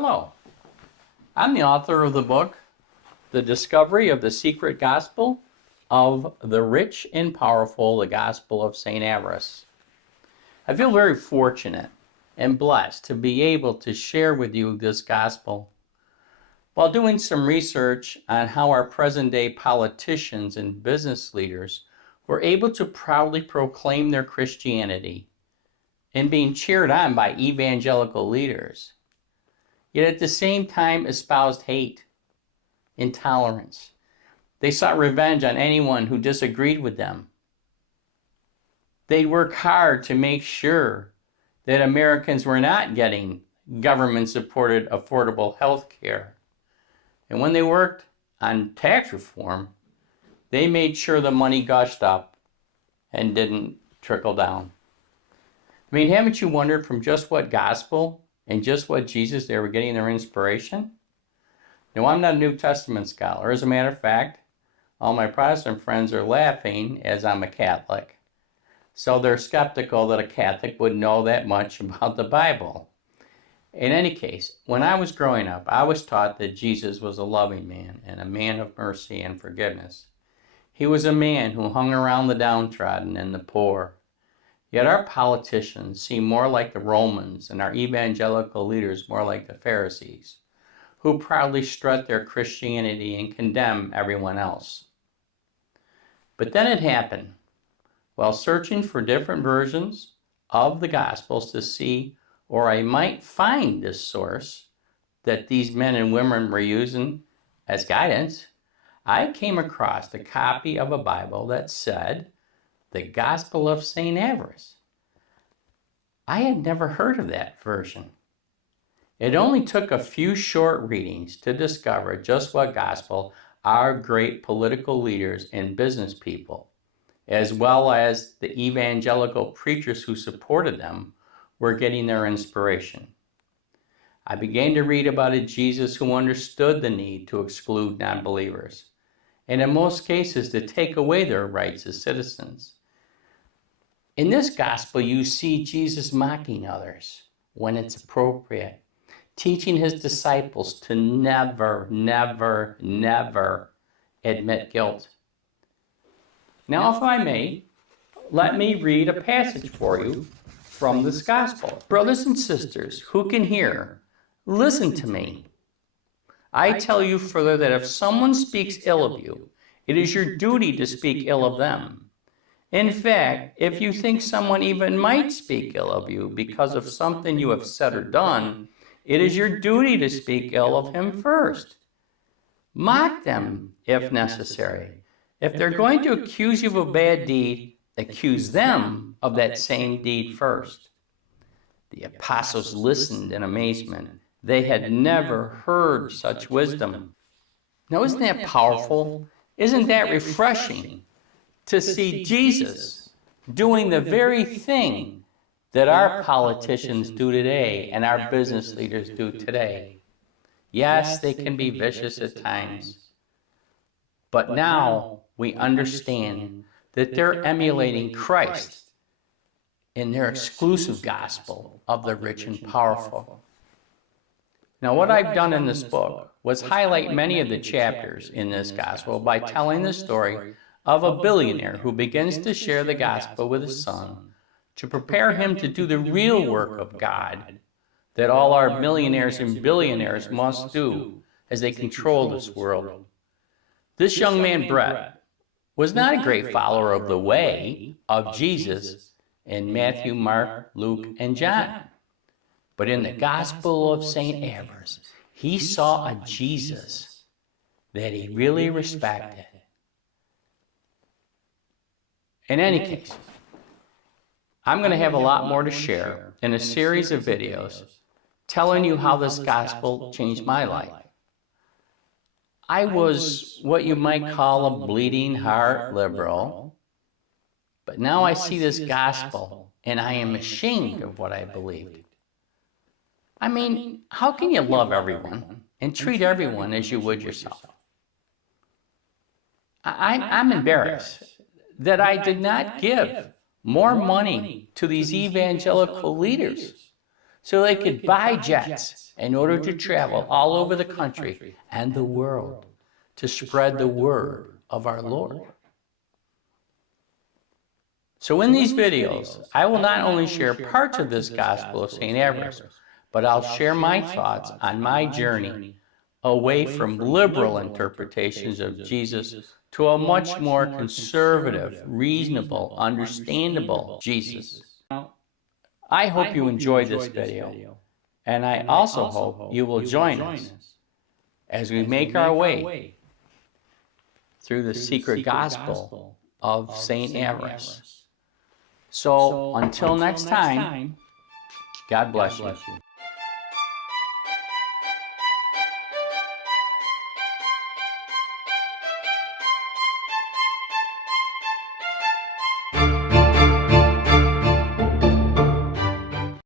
Hello, I'm the author of the book, The Discovery of the Secret Gospel of the Rich and Powerful, the Gospel of Saint Avarice. I feel very fortunate and blessed to be able to share with you this gospel. While doing some research on how our present-day politicians and business leaders were able to proudly proclaim their Christianity and being cheered on by evangelical leaders, yet at the same time espoused hate, intolerance. They sought revenge on anyone who disagreed with them. They worked hard to make sure that Americans were not getting government-supported affordable health care. And when they worked on tax reform, they made sure the money gushed up and didn't trickle down. I mean, haven't you wondered from just what gospel and just what Jesus they were getting their inspiration? Now, I'm not a New Testament scholar. As a matter of fact, all my Protestant friends are laughing as I'm a Catholic. So they're skeptical that a Catholic would know that much about the Bible. In any case, when I was growing up, I was taught that Jesus was a loving man and a man of mercy and forgiveness. He was a man who hung around the downtrodden and the poor. Yet our politicians seem more like the Romans and our evangelical leaders more like the Pharisees, who proudly strut their Christianity and condemn everyone else. But then it happened. While searching for different versions of the Gospels to see, or I might find this source that these men and women were using as guidance, I came across a copy of a Bible that said, The Gospel of Saint Avarice. I had never heard of that version. It only took a few short readings to discover just what gospel our great political leaders and business people, as well as the evangelical preachers who supported them, were getting their inspiration. I began to read about a Jesus who understood the need to exclude non-believers, and in most cases to take away their rights as citizens. In this gospel, you see Jesus mocking others when it's appropriate, teaching his disciples to never, never, never admit guilt. Now, if I may, let me read a passage for you from this gospel. Brothers and sisters who can hear, listen to me. I tell you further that if someone speaks ill of you, it is your duty to speak ill of them. In fact, if you think someone even might speak ill of you because of something you have said or done, it is your duty to speak ill of him first. Mock them if necessary. If they're going to accuse you of a bad deed, accuse them of that same deed first. The apostles listened in amazement. They had never heard such wisdom. Now, isn't that powerful? Isn't that refreshing to see Jesus doing the very thing that our politicians do today and our business leaders do today? Yes, they can be vicious at times, but now we understand that they're emulating Christ in their exclusive gospel of the rich and powerful. Now, what I've done in this book was highlight many of the chapters in this gospel by telling the story of a billionaire who begins to share the gospel with his son to prepare him to do the real work of God that all our millionaires and billionaires must do as they control this world. This young man, Brett, was not a great follower of the way of Jesus in Matthew, Mark, Luke, and John. But in the Gospel of Saint Avarice, he saw a Jesus that he really respected. In any case, I'm going to have a lot more to share in a series of videos telling you how this gospel changed my life. I was what you might call a bleeding heart liberal, but now I see this gospel and I am ashamed of what I believed. I mean, how can you love everyone and treat everyone as you would yourself? I'm embarrassed that I did not give more money to these evangelical leaders so they could buy jets in order to travel all over the country and the world to spread the word of our Lord. So in these videos, I will not only share parts of this Gospel of Saint Avarice, but I'll share my thoughts on my journey away from liberal interpretations of Jesus to a much more conservative, reasonable, understandable Jesus. I hope you enjoyed this video, and I also hope you will join us as we make our way through the secret gospel of Saint Avarice. So until next time, God bless you.